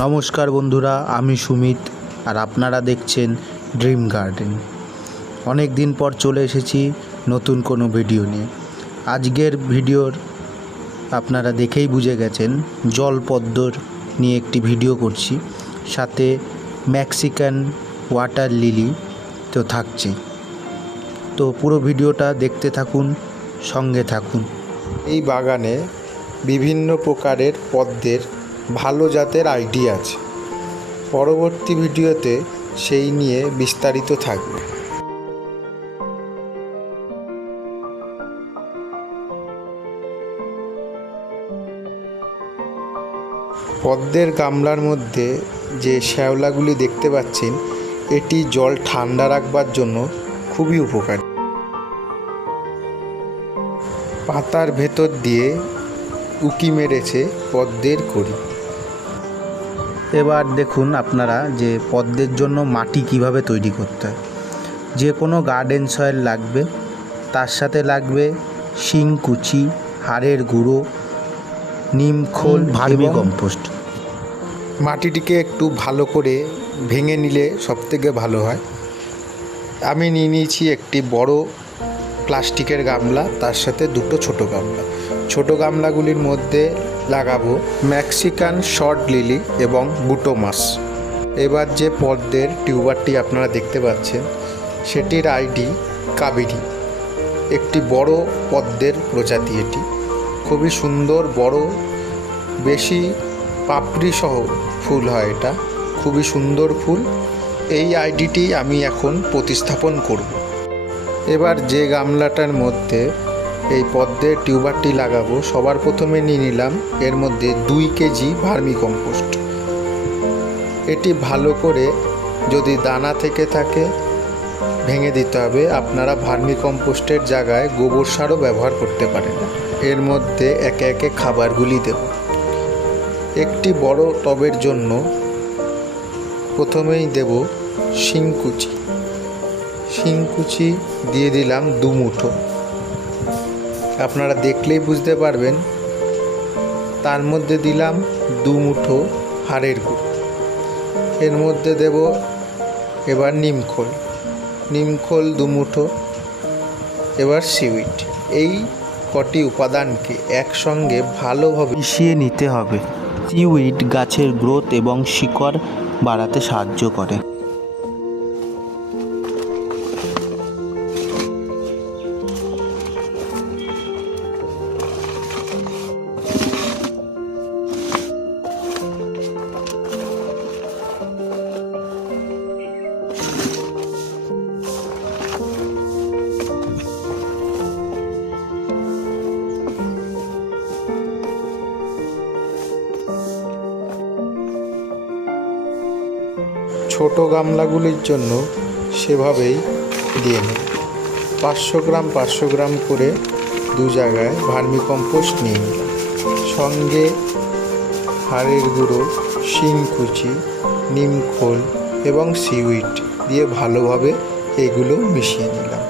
নমস্কার বন্ধুরা, আমি সুমিত আর আপনারা দেখছেন ড্রিম গার্ডেন। অনেক দিন পর চলে এসেছি নতুন কোনো ভিডিও নিয়ে। আজকের ভিডিওর আপনারা দেখেই বুঝে গেছেন জলপদ্মর নিয়ে একটি ভিডিও করছি, সাথে মেক্সিকান ওয়াটার লিলি তো থাকছে। তো পুরো ভিডিওটা দেখতে থাকুন, সঙ্গে থাকুন। এই বাগানে বিভিন্ন প্রকারের পদ্মের ভালো জাতের আইডি আছে। পরবর্তী ভিডিওতে সেই নিয়ে বিস্তারিত থাকবে। পদ্মের গামলার মধ্যে যে শ্যাওলাগুলি দেখতে পাচ্ছেন, এটি জল ঠান্ডা রাখবার জন্য খুবই উপকারী। পাতার ভেতর দিয়ে উকি মেরেছে পদ্মের কড়ি। এবার দেখুন আপনারা যে পদ্মের জন্য মাটি কিভাবে তৈরি করতে হয়। যে কোনো গার্ডেন সয়েল লাগবে, তার সাথে লাগবে শিংকুচি, হাড়ের গুঁড়ো, নিম খোল, ভার্মি কম্পোস্ট। মাটিটিকে একটু ভালো করে ভেঙে নিলে সবথেকে ভালো হয়। আমি নিয়ে নিয়েছি একটি বড় প্লাস্টিকের গামলা, তার সাথে দুটো ছোট গামলা। ছোট গামলাগুলির মধ্যে লাগাবো মেক্সিকান শর্ট লিলি এবং বুটোমাস। এবার যে পদ্মের টিউবারটি আপনারা দেখতে পাচ্ছেন, সেটির আইডি কাবেরী। একটি বড় পদ্মের প্রজাতি এটি, খুবই সুন্দর, বড়, বেশি পাপড়ি সহ ফুল হয়, এটা খুবই সুন্দর ফুল। এই আইডিটি আমি এখন প্রতিস্থাপন করব। এবার যে গামলাটার মধ্যে এই পদ্মের টিউবারটি লাগাবো, সবার প্রথমে নিয়ে নিলাম এর মধ্যে 2 কেজি ভার্মি কম্পোস্ট। এটি ভালো করে যদি দানা থেকে থাকে ভেঙে দিতে হবে। আপনারা ভার্মি কম্পোস্টের জায়গায় গোবর সারও ব্যবহার করতে পারেন। এর মধ্যে একে একে খাবারগুলি দেব। একটি বড় টবের জন্য প্রথমেই দেব শিংকুচি। শিংকুচি দিয়ে দিলাম 2 মুঠো। আপনারা দেখলেই বুঝতে পারবেন। তার মধ্যে দিলাম 2 মুঠো হাড়ের গুঁড়ো। এর মধ্যে দেব এবার নিমখোল। নিমখোল 2 মুঠো। এবার সিউইড। এই কটি উপাদানকে একসঙ্গে ভালোভাবে মিশিয়ে নিতে হবে। সিউইড গাছের গ্রোথ এবং শিকড় বাড়াতে সাহায্য করে। ছোট গামলাগুলির জন্য সেভাবেই দিয়ে নেব। 500 গ্রাম 500 গ্রাম করে 2 জায়গায় ভার্মি কম্পোস্ট নিয়ে নিলাম। সঙ্গে হাড়ের গুঁড়ো, শিংকুচি, নিমখোল এবং সিউইড দিয়ে ভালোভাবে এগুলো মিশিয়ে নিলাম।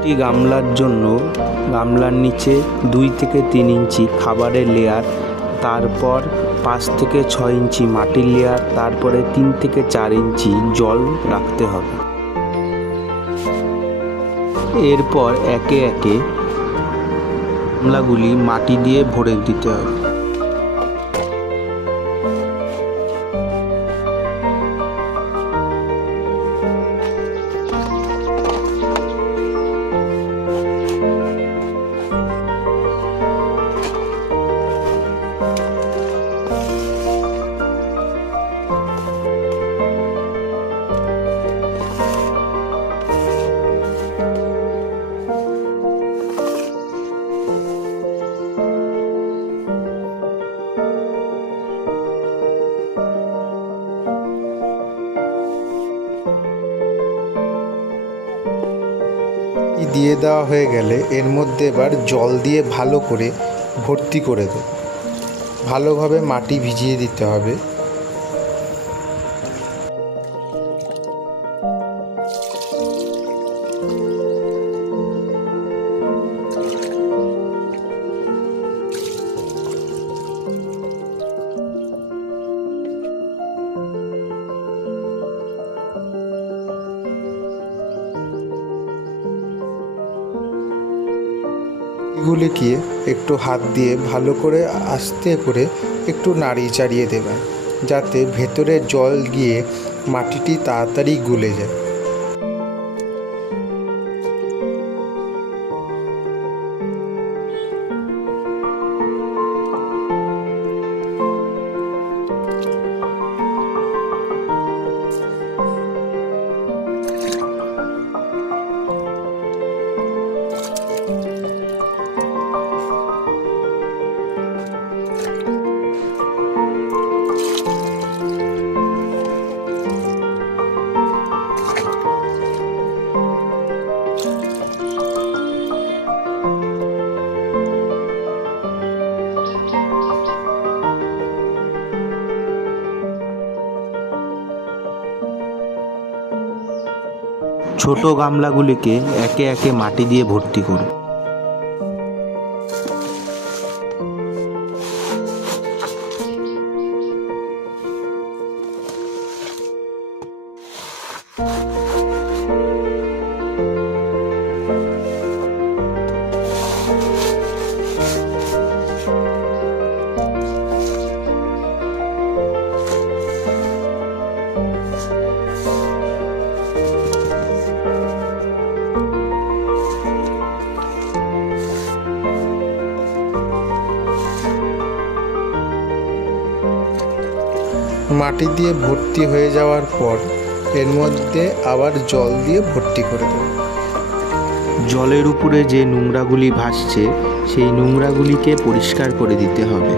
একটি গামলার জন্য গামলার নিচে 2 থেকে 3 ইঞ্চি খাবারের লেয়ার, তারপর 5 থেকে 6 ইঞ্চি মাটির লেয়ার, তারপরে 3 থেকে 4 ইঞ্চি জল রাখতে হবে। এরপর একে একে গামলাগুলি মাটি দিয়ে ভরে দিতে হবে। দিয়ে দেওয়া হয়ে গেলে এর মধ্যে এবার জল দিয়ে ভালো করে ভর্তি করে দেব। ভালোভাবে মাটি ভিজিয়ে দিতে হবে। এগুলিকে একটু হাত দিয়ে ভালো করে আস্তে করে একটু নাড়িয়ে চাড়িয়ে দেবেন, যাতে ভেতরে জল গিয়ে মাটিটি তাড়াতাড়ি গলে যায়। ছোট গামলাগুলিকে একে একে মাটি দিয়ে ভর্তি করুন। মাটি দিয়ে ভর্তি হয়ে যাওয়ার পর এর মধ্যে আবার জল দিয়ে ভর্তি করে দেব। জলের উপরে যে নোংরাগুলি ভাসছে সেই নোংরাগুলিকে পরিষ্কার করে দিতে হবে।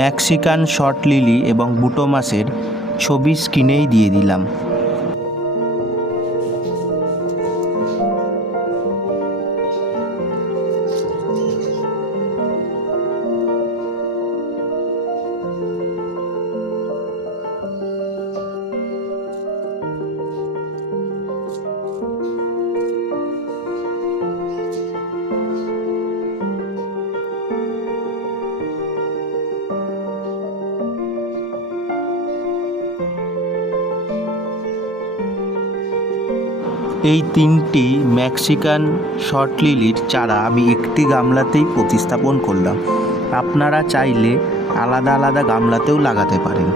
মেক্সিকান শর্ট লিলি এবং বুটো মাছের ছবি স্ক্রিনেই দিয়ে দিলাম। এই তিনটি মেক্সিকান শর্ট লিলির চারা আমি একটি গামলাতেই প্রতিস্থাপন করলাম। আপনারা চাইলে আলাদা আলাদা গামলাতেও লাগাতে পারেন।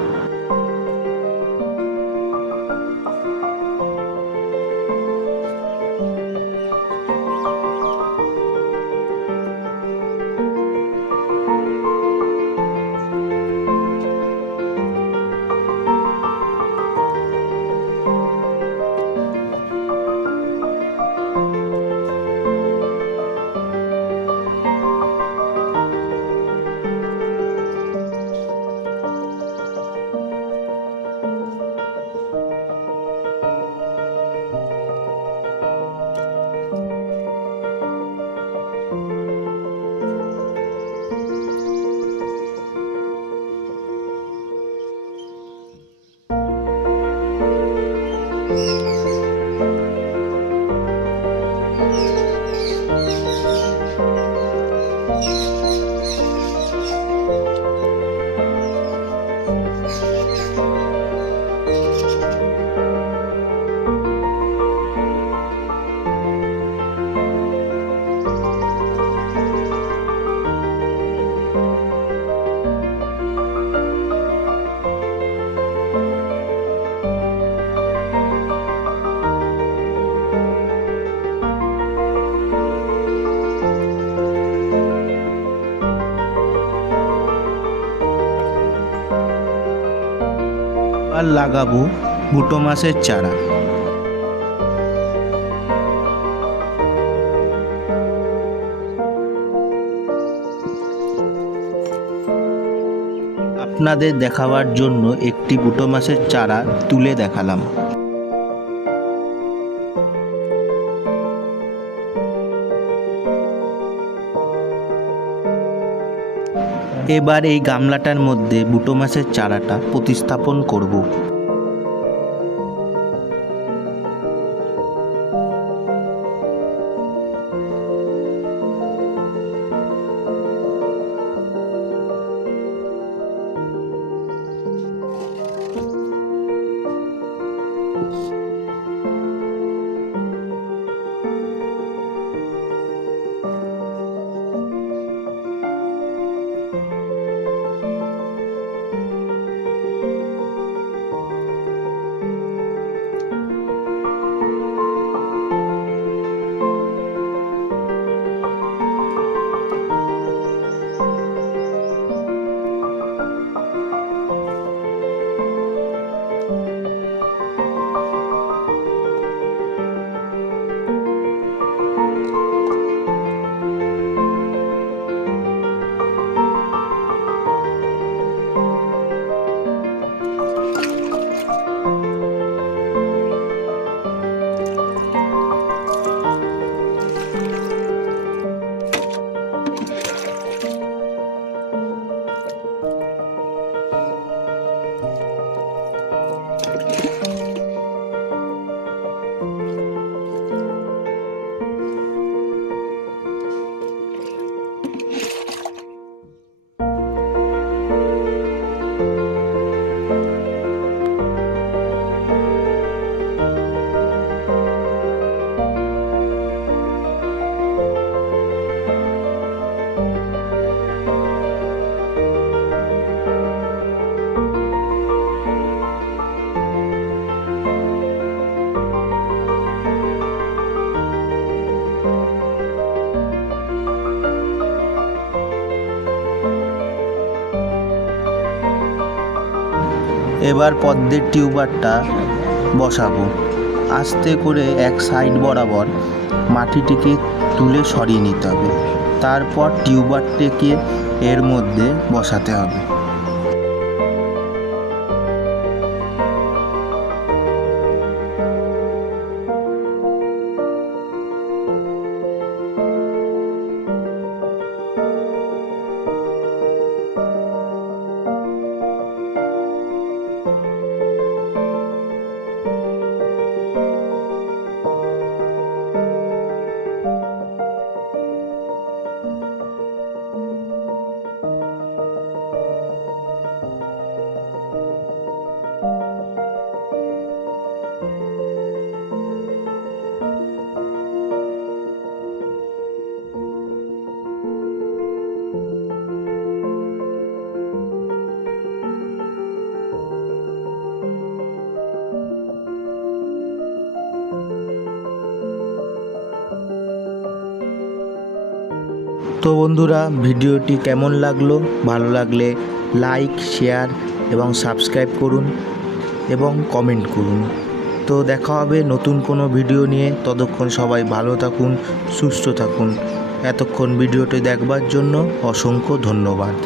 এবার লাগাবো বুটো মাছের চারা। আপনাদের দেখাবার জন্য একটি বুটো মাছের চারা তুলে দেখালাম। এবার এই গামলাটার মধ্যে বুটো মাছের চারাটা প্রতিস্থাপন করব। এবার পদ্মের টিউবারটা বসাবো। আস্তে করে এক সাইড বরাবর মাটিটিকে তুলে সরিয়ে নিতে হবে, তারপর টিউবারটিকে এর মধ্যে বসাতে হবে। তো বন্ধুরা, ভিডিওটি কেমন লাগলো? ভালো লাগলে লাইক, শেয়ার এবং সাবস্ক্রাইব করুন এবং কমেন্ট করুন। তো দেখা হবে নতুন কোনো ভিডিও নিয়ে। ততক্ষণ সবাই ভালো থাকুন, সুস্থ থাকুন। এতক্ষণ ভিডিওটি দেখবার জন্য অসংখ্য ধন্যবাদ।